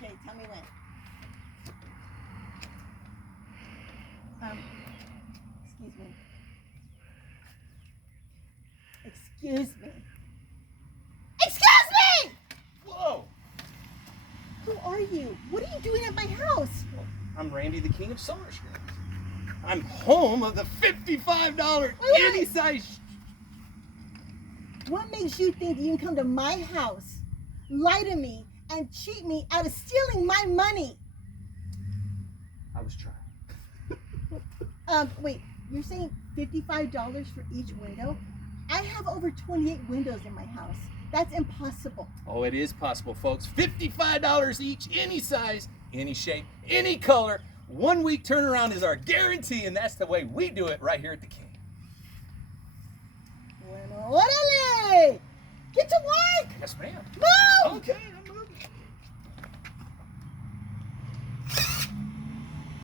Okay, tell me when. Excuse me. Excuse me! Whoa! Who are you? What are you doing at my house? Well, I'm Randy, the king of summer strings. I'm home of the $55 any size. What makes you think that you can come to my house, lie to me, and cheat me out of stealing my money? I was trying. Wait, you're saying $55 for each window? I have over 28 windows in my house. That's impossible. Oh, it is possible, folks. $55 each, any size, any shape, any color. 1 week turnaround is our guarantee, and that's the way we do it right here at the King. Bueno, órale! Get to work! Yes, ma'am. Move! Okay.